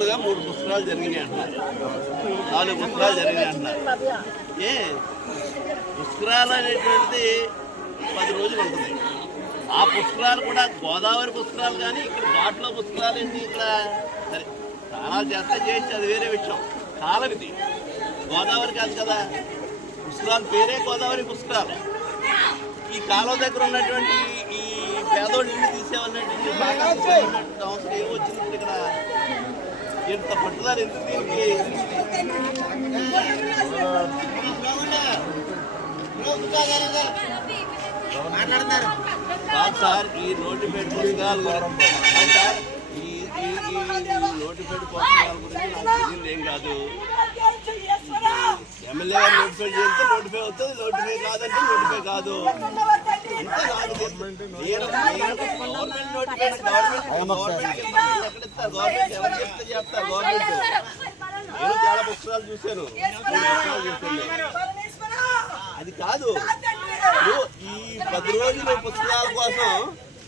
రీసెంట్గా 3 పుస్తకాలు జరిగినాయి అంటున్నారు, 4 పుస్తకాలు జరిగినాయి అంటున్నారు. పుష్కరాలు అనేటువంటిది 10 రోజులు ఉంటుంది. ఆ పుష్కరాలు కూడా గోదావరి పుష్కరాలు కానీ ఇక్కడ ఘాట్లో పుష్కరాలు ఏంటి, ఇక్కడ సరే స్నానాలు చేస్తే చేసి అది వేరే విషయం. కాలం ఇది గోదావరి కాదు కదా, పుష్కరాలు పేరే గోదావరి పుష్కరాలు. ఈ కాలం దగ్గర ఉన్నటువంటి ఈ పేదోళ్ళు ఇల్లు తీసేవాళ్ళటువంటి బాగా తీసేవాళ్ళటువంటి అవసరం ఏమొచ్చింది ఇక్కడ? ఎంత పట్టుదల ఎందుకు దీనికి? కాదు సార్, ఈ నోటిఫైడ్ పుస్తకాలు సార్, ఈ నోటిఫైడ్ పుస్తకాల గురించి నాకు తెలియదు ఏం కాదు. ఎమ్మెల్యే గారు నోటిఫై చేస్తే నోటిఫై అవుతుంది, నోటిఫై కాదంటే నోటిఫై కాదు. అంతే నాకు గవర్నమెంట్ నోటిఫై గవర్నమెంట్ ఎక్కడ ఇస్తారు? గవర్నమెంట్ ఎవరు చెప్తే చెప్తారు గవర్నమెంట్. నేను చాలా పుస్తకాలు చూశాను, అది కాదు. ఈ 10 రోజుల పుస్తకాల కోసం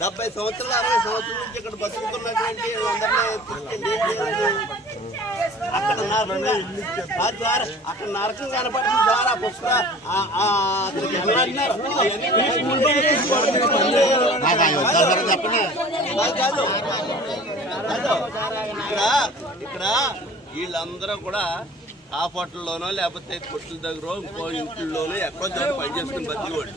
70 సంవత్సరాలు 60 సంవత్సరాల నుంచి ఇక్కడ బతుకుతున్నటువంటి అక్కడ నరకం కనపడుతుంది సార్. ఆ పుస్తకాలు ఇక్కడ వీళ్ళందరూ కూడా కాఫ్ హోటల్లోనో లేకపోతే కొట్టుల దగ్గర ఇంకో ఇంట్లోనో ఎక్కడో పనిచేసుకుని బతికోడు.